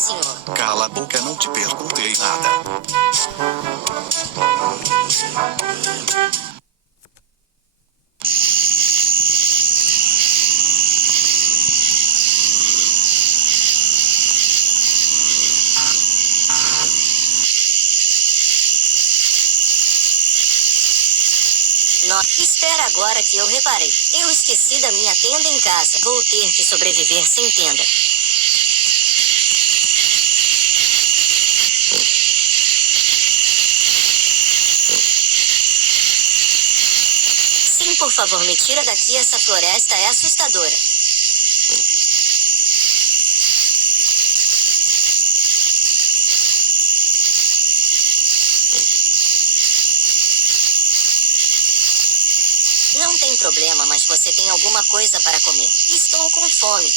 senhor. Cala a boca, não te perguntei nada. Espera agora que eu reparei. Eu esqueci da minha tenda em casa. Vou ter que sobreviver sem tenda. Sim, por favor, me tira daqui. Essa floresta é assustadora. Não tem problema, mas você tem alguma coisa para comer. Estou com fome.